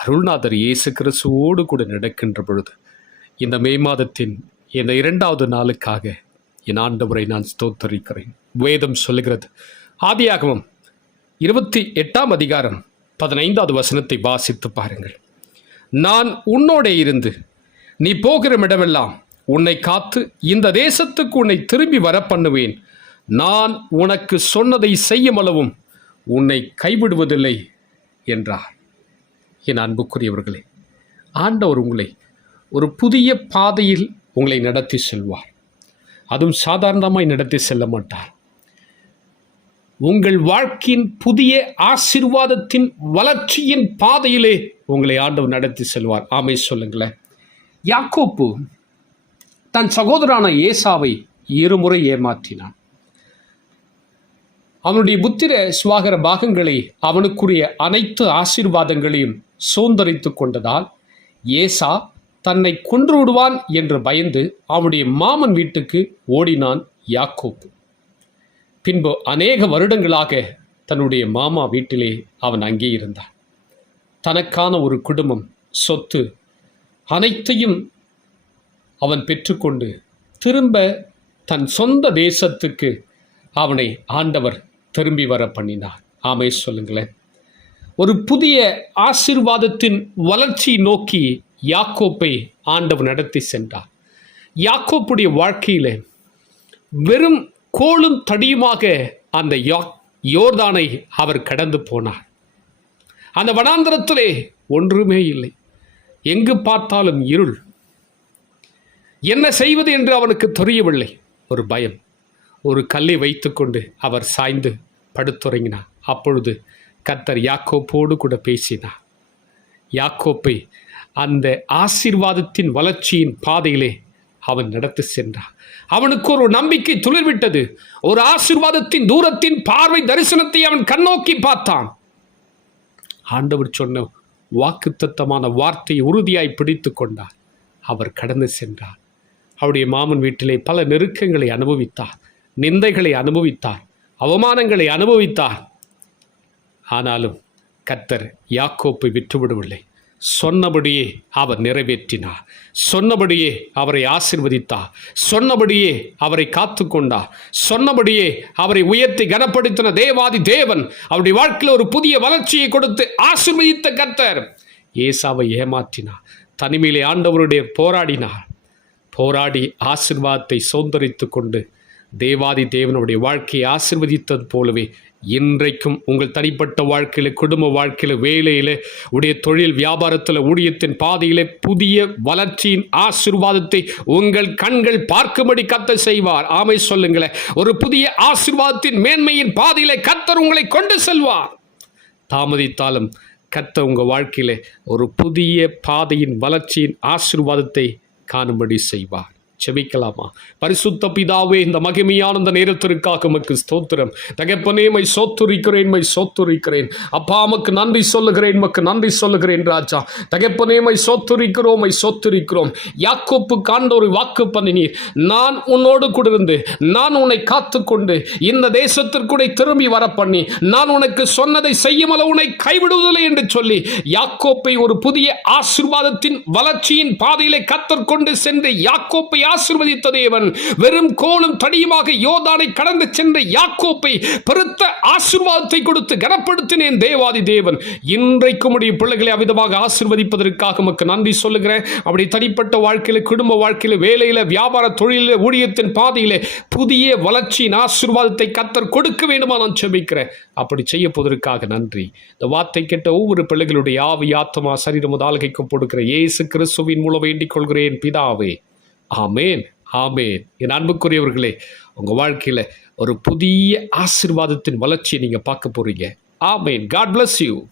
அருள்நாதர் இயேசு கிறிஸ்துவோடு கூட நடக்கின்ற பொழுது இந்த மே மாதத்தின் இந்த இரண்டாவது நாளுக்காக என் ஆண்டவரை நான் ஸ்தோத்தரிக்கிறேன். வேதம் சொல்லுகிறது ஆதியாகமம் இருபத்தி எட்டாம் அதிகாரம் பதினைந்தாவது வசனத்தை வாசித்து பாருங்கள். நான் உன்னோடே இருந்து நீ போகிற இடமெல்லாம் உன்னை காத்து இந்த தேசத்துக்கு உன்னை திரும்பி வர பண்ணுவேன் நான் உனக்கு சொன்னதை செய்யும் அளவும் உன்னை கைவிடுவதில்லை என்றார். என் அன்புக்குரியவர்களே ஆண்டவர் உங்களை ஒரு புதிய பாதையில் உங்களை நடத்தி செல்வார். அதுவும் சாதாரணமாய் நடத்தி செல்ல மாட்டார். உங்கள் வாழ்க்கையின் புதிய ஆசிர்வாதத்தின் வளர்ச்சியின் பாதையிலே உங்களை ஆண்டவர் நடத்தி செல்வார். ஆமை சொல்லுங்களேன். யாக்கோப்பு தன் சகோதரான ஏசாவை இருமுறை ஏமாற்றினான். அவனுடைய புத்திர சுவாகர பாகங்களை அவனுக்குரிய அனைத்து ஆசீர்வாதங்களையும் சுதந்திரித்து கொண்டதால் ஏசா தன்னை கொன்று விடுவான் என்று பயந்து அவனுடைய மாமன் வீட்டுக்கு ஓடினான் யாக்கோப்பு பின்பு அநேக வருடங்களாக தன்னுடைய மாமா வீட்டிலே அவன் அங்கே இருந்தான். தனக்கான ஒரு குடும்பம் சொத்து அனைத்தையும் அவன் பெற்றுக்கொண்டு திரும்ப தன் சொந்த தேசத்துக்கு அவனை ஆண்டவர் திரும்பி வர பண்ணினார். ஆமை சொல்லுங்களேன். ஒரு புதிய ஆசிர்வாதத்தின் வளர்ச்சி நோக்கி யாக்கோப்பை ஆண்டவர் நடத்தி சென்றார். யாக்கோப்புடைய வாழ்க்கையில் வெறும் கோலும் தடியுமாக அந்த யா யோர்தானை அவர் கடந்து போனார். அந்த வனாந்திரத்திலே ஒன்றுமே இல்லை. எங்கு பார்த்தாலும் இருள். என்ன செய்வது என்று அவனுக்கு தெரியவில்லை. ஒரு பயம். ஒரு கல்லை வைத்துக்கொண்டு அவர் சாய்ந்து படுத்துறங்கினார். அப்பொழுது கர்த்தர் யாக்கோப்போடு கூட பேசினார். யாக்கோப்பை அந்த ஆசீர்வாதத்தின் வளர்ச்சியின் பாதையிலே அவன் நடத்தி சென்றான். அவனுக்கு ஒரு நம்பிக்கை துளிர்விட்டது. ஒரு ஆசீர்வாதத்தின் தூரத்தின் பார்வை தரிசனத்தை அவன் கண்ணோக்கி பார்த்தான். ஆண்டவர் சொன்ன வாக்குத்தத்தமான வார்த்தையை உறுதியாய் பிடித்து கொண்டார். அவர் கடந்து சென்றார். அவருடைய மாமன் வீட்டிலே பல நெருக்கங்களை அனுபவித்தார். நிந்தைகளை அனுபவித்தார் அவமானங்களை அனுபவித்தார். ஆனாலும் கத்தர் யாக்கோப்பை விட்டுவிடவில்லை. சொன்னபடியே அவர் நிறைவேற்றினார். சொன்னபடியே அவரை ஆசிர்வதித்தார். சொன்னபடியே அவரை காத்து கொண்டார். சொன்னபடியே அவரை உயர்த்தி கனப்படுத்தின தேவாதி தேவன் அவருடைய வாழ்க்கையில் ஒரு புதிய வளர்ச்சியை கொடுத்து ஆசிர்வதித்த கர்த்தர். ஏசாவை ஏமாற்றினார். தனிமையிலே ஆண்டவருடைய போராடினார். போராடி ஆசிர்வாதத்தை சோந்தரித்து கொண்டு தேவாதி தேவனுடைய வாழ்க்கையை ஆசிர்வதித்தது போலவே இன்றைக்கும் உங்கள் தனிப்பட்ட வாழ்க்கையில் குடும்ப வாழ்க்கையில் வேலையில் உடைய தொழில் வியாபாரத்தில் ஊழியத்தின் பாதையில் புதிய வளர்ச்சியின் ஆசிர்வாதத்தை உங்கள் கண்கள் பார்க்கும்படி கத்த செய்வார். ஆமை சொல்லுங்களேன். ஒரு புதிய ஆசிர்வாதத்தின் மேன்மையின் பாதையில் கத்தர் உங்களை கொண்டு செல்வார். தாமதித்தாலும் கத்த உங்கள் வாழ்க்கையில் ஒரு புதிய பாதையின் வளர்ச்சியின் ஆசிர்வாதத்தை காணும்படி செய்வார். செபிக்கலாமா? பரிசுத்த பிதாவே இந்த மகிமையான இந்த நேரத்திற்காக உமக்கு ஸ்தோத்திரம். தகப்பனே மை சோத்துரிக்கிறேன் மை சோத்துரிக்கிறேன். அப்பா அமக்கு நன்றி சொல்லுகிறேன் மக்கு நன்றி சொல்லுகிறேன் ராஜா. தகப்பனே மை சோத்துரிக்கிறோம் மை சோத்துரிக்கிறோம். யாக்கோப்பு காண்ட ஒரு வாக்கு பண்ணினீர். நான் உன்னோடு கூட இருந்து நான் உன்னை காத்துக்கொண்டு இந்த தேசத்திற்குடை திரும்பி வர பண்ணி நான் உனக்கு சொன்னதை செய்யுமல உன்னை கைவிடுவதில்லை என்று சொல்லி யாக்கோப்பை ஒரு புதிய ஆசிர்வாதத்தின் வளர்ச்சியின் பாதையிலே கத்தற்கொண்டு சென்று யாக்கோப்பை ஆசிர்வதித்த தேவன் வெறும் கோலும் தடியுமாக யோதானை கடந்து சென்ற யாக்கோப்பை பெருத்த ஆசிர்வாதத்தை கொடுத்து கனப்படுத்தினேன் தேவாதி தேவன். இன்றைக்கும் உடைய பிள்ளைகளை அவிதமாக ஆசிர்வதிப்பதற்காக உமக்கு நன்றி சொல்லுகிறேன். அப்படி தனிப்பட்ட வாழ்க்கையில் குடும்ப வாழ்க்கையில் வேலையில் வியாபார தொழிலில் ஊழியத்தின் பாதையில் புதிய வளர்ச்சியின் ஆசிர்வாதத்தை கத்தர் கொடுக்க வேண்டுமா நான் செபிக்கிறேன். அப்படி செய்ய போவதற்காக நன்றி. இந்த வார்த்தை கேட்ட ஒவ்வொரு பிள்ளைகளுடைய ஆவி ஆத்மா சரீரம் ஆளுகைக்கு கொடுக்கிற இயேசு கிறிஸ்துவின் மூலம் வேண்டிக் கொள்கிறேன். பிதாவே ஆமேன் ஆமேன். என் அன்புக்குரியவர்களே உங்கள் வாழ்க்கையில் ஒரு புதிய ஆசிர்வாதத்தின் வளர்ச்சியை நீங்கள் பார்க்க போகிறீங்க ஆமேன். God bless you